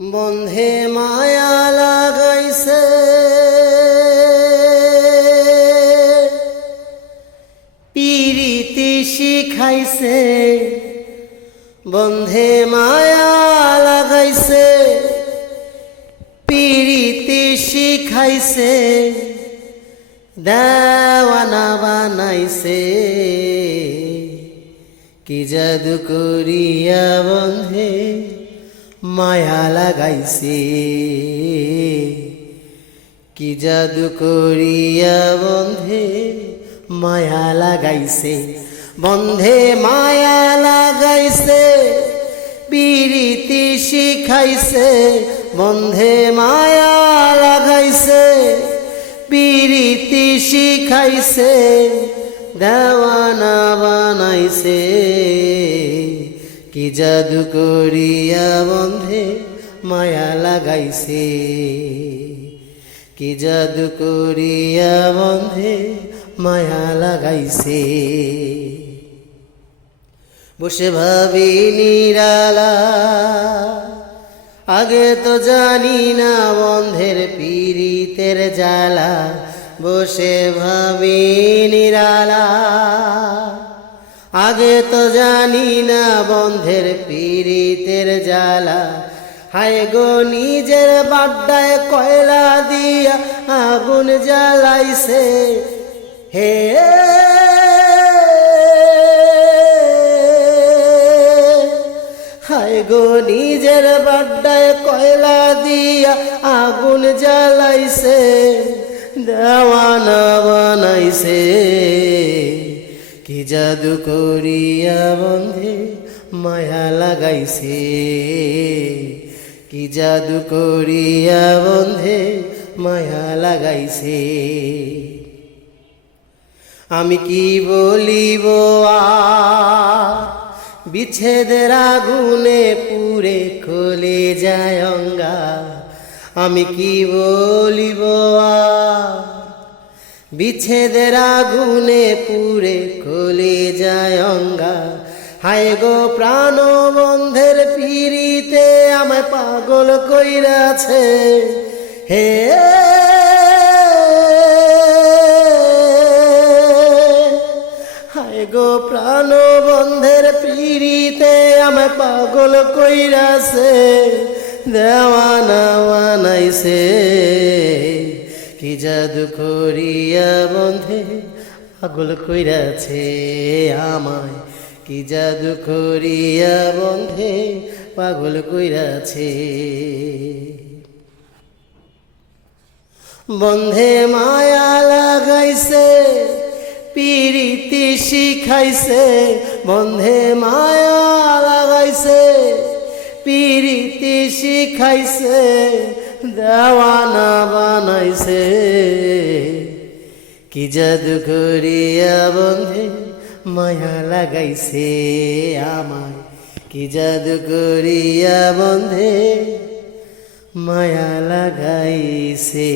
বন্ধে মায়া লাগাইছে পিরিতি শিখাইছে বন্ধে মায়া লাগাইছে পিরিতি শিখাইছে দেওয়ানা বানাইছে কি জাদু করিয়া বন্ধে মায়া লাগাইছে কি জাদু করিয়া বন্ধে মায়া লাগাইছে বন্ধে মায়া লাগাইছে পিরিতি শিখাইছে বন্ধে মায়া লাগাইছে পিরিতি শিখাইছে দেওয়ানা বানাইছে কি জাদু করিয়া বন্ধে মায়া লাগাইছে কি জাদু করিয়া বন্ধে মায়া লাগাইছে বসে ভাবি নিরালা আগে তো জানি না বন্ধের পীড়িতের জ্বালা বসে ভাবি নিরালা আগে তো জানি না বন্ধের পীড়িতের জ্বালা হায় গো নিজের বাড্ডায় কয়লা দিয়া আগুন জ্বালাইছে হে হায় গো নিজের বাড্ডায় কয়লা দিয়া আগুন জ্বালাইছে দেওয়ানা বানাইছে কি জাদু করিয়া বন্ধে মায়া লাগাইছে কি জাদু করিয়া বন্ধে মায়া লাগাইছে আমি কি বলিব বিচ্ছেদের আগুনে পুড়ে খলে যায় অঙ্গার আমি কি বলিব বিচ্ছেদের আগুনে পুড়ে খলে যায় অঙ্গার হায় গো প্রাণ বন্ধের পিরিতে আমায় পাগল কইরাছে হে হায় গো প্রাণ বন্ধের পিরিতে আমায় পাগল কইরাছে দেওয়ানা বানাইছে কি জাদু করিয়া বন্ধে পাগল কইরাছে আমায় কি জাদু করিয়া বন্ধে পাগল কইরাছে বন্ধে মায়া লাগাইছে পিরিতি শিখাইছে বন্ধে মায়া লাগাইছে পিরিতি শিখাইছে দেওয়ানা বানাইছে কি জাদু করিয়া বন্ধে মায়া লাগাইছে আমায় কি জাদু করিয়া বন্ধে মায়া লাগাইছে।